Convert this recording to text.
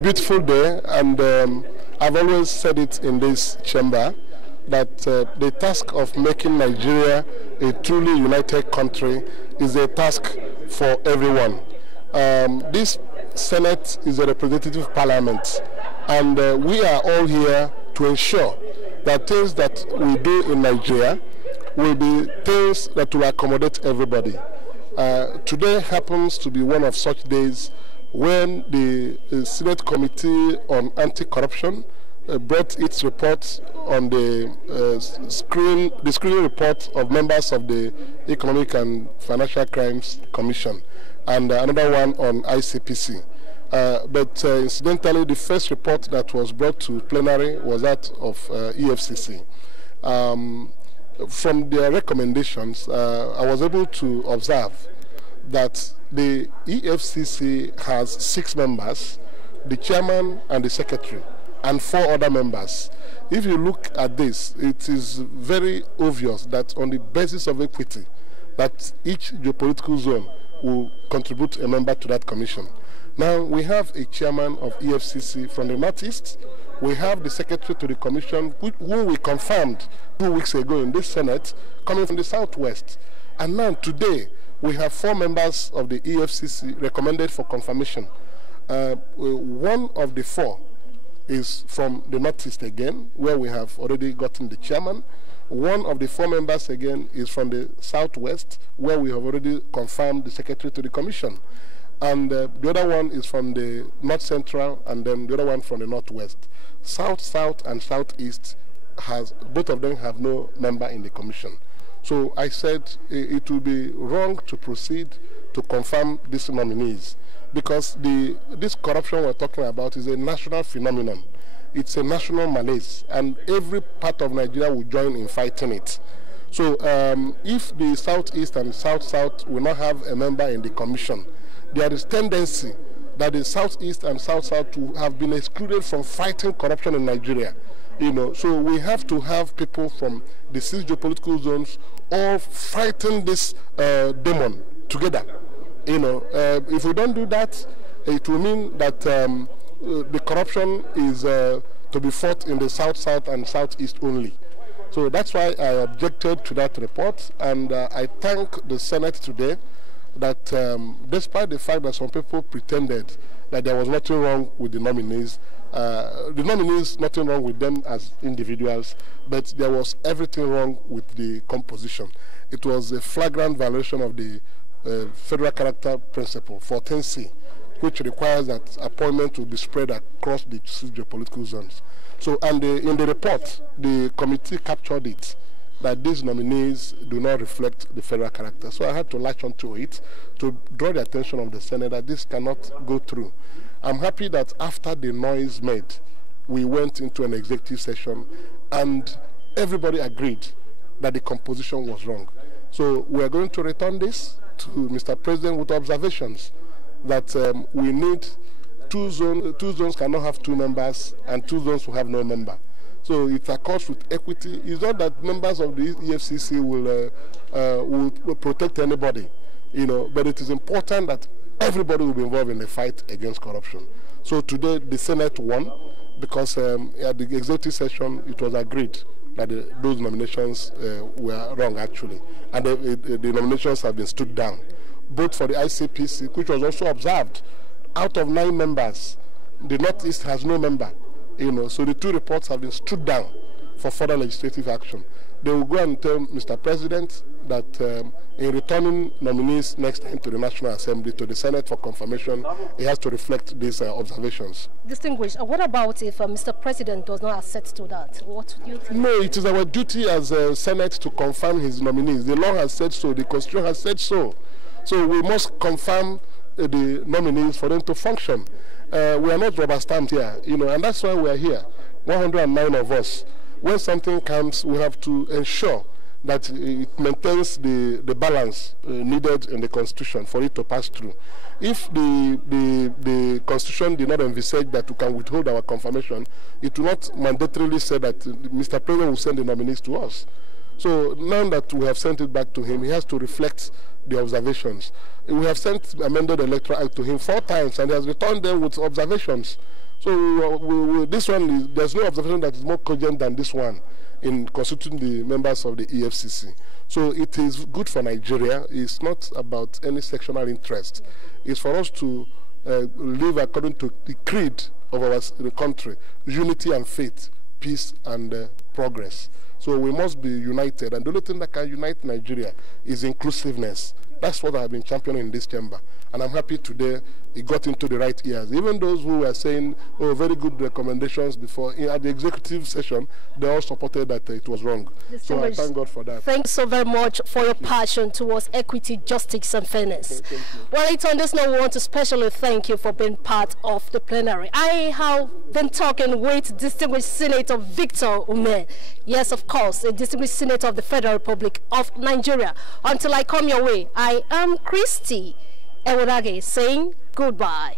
Beautiful day, and I've always said it in this chamber that the task of making Nigeria a truly united country is a task for everyone. This Senate is a representative parliament, and we are all here to ensure that things that we do in Nigeria will be things that will accommodate everybody. Today happens to be one of such days when the Senate Committee on Anti-Corruption brought its report on the screening report of members of the Economic and Financial Crimes Commission, and another one on ICPC. But incidentally, the first report that was brought to plenary was that of EFCC. From their recommendations, I was able to observe that the EFCC has 6 members, the chairman and the secretary, and 4 other members. If you look at this, it is very obvious that on the basis of equity, that each geopolitical zone will contribute a member to that commission. Now, we have a chairman of EFCC from the Northeast. We have the secretary to the commission, who we confirmed 2 weeks ago in this Senate, coming from the Southwest. And now, today, we have 4 members of the EFCC recommended for confirmation. One of the 4 is from the Northeast again, where we have already gotten the chairman. One of the 4 members again is from the Southwest, where we have already confirmed the secretary to the commission. And the other one is from the North Central, and then the other one from the Northwest. South, and Southeast, both of them have no member in the commission. So I said it would be wrong to proceed to confirm these nominees, because this corruption we're talking about is a national phenomenon. It's a national malaise, and every part of Nigeria will join in fighting it. So if the Southeast and South will not have a member in the commission, there is tendency that the Southeast and South will have been excluded from fighting corruption in Nigeria. So we have to have people from the 6 geopolitical zones all fighting this demon together. If we don't do that, it will mean that the corruption is to be fought in the South and Southeast only. So that's why I objected to that report, and I thank the Senate today that despite the fact that some people pretended that there was nothing wrong with the nominees, nothing wrong with them as individuals, but there was everything wrong with the composition. It was a flagrant violation of the federal character principle, 14C, which requires that appointment will be spread across the 6 geopolitical zones. So, and in the report, the committee captured it, that these nominees do not reflect the federal character. So I had to latch onto it to draw the attention of the Senate that this cannot go through. I'm happy that after the noise made, we went into an executive session and everybody agreed that the composition was wrong. So we are going to return this to Mr. President with observations that we need 2 zones. 2 zones cannot have 2 members, and 2 zones will have no member. So it accords with equity. It's not that members of the EFCC will protect anybody, but it is important that everybody will be involved in the fight against corruption. So today the Senate won, because at the executive session it was agreed that those nominations were wrong actually, and the nominations have been stood down, both for the ICPC, which was also observed. Out of 9 members, the Northeast has no member. So the 2 reports have been stood down for further legislative action. They will go and tell Mr. President that in returning nominees next time to the National Assembly, to the Senate for confirmation, he has to reflect these observations. Distinguished, what about if Mr. President does not accept to that? What do you think? No, it is our duty as Senate to confirm his nominees. The law has said so, the Constitution has said so. So we must confirm the nominees for them to function. We are not rubber stamped here, and that's why we are here, 109 of us. When something comes, we have to ensure that it maintains the balance needed in the Constitution for it to pass through. If the Constitution did not envisage that we can withhold our confirmation, it will not mandatorily say that Mr. President will send the nominees to us. So now that we have sent it back to him, he has to reflect the observations. We have sent amended electoral act to him 4 times, and he has returned them with observations. So this one, there's no observation that is more cogent than this one in constituting the members of the EFCC. So it is good for Nigeria. It's not about any sectional interest. It's for us to live according to the creed of our country: unity and faith, peace and progress. So we must be united, and the only thing that can unite Nigeria is inclusiveness. That's what I have been championing in this chamber, and I'm happy today it got into the right ears. Even those who were saying, oh, very good recommendations before, at the executive session, they all supported that it was wrong. So I thank God for that. Thanks so very much for your passion towards equity, justice, and fairness. Well, it's on this note, we want to specially thank you for being part of the plenary. I have been talking with distinguished Senator Victor Ume. Yes, of course, a distinguished Senator of the Federal Republic of Nigeria. Until I come your way, I am Christy Ewodage saying goodbye.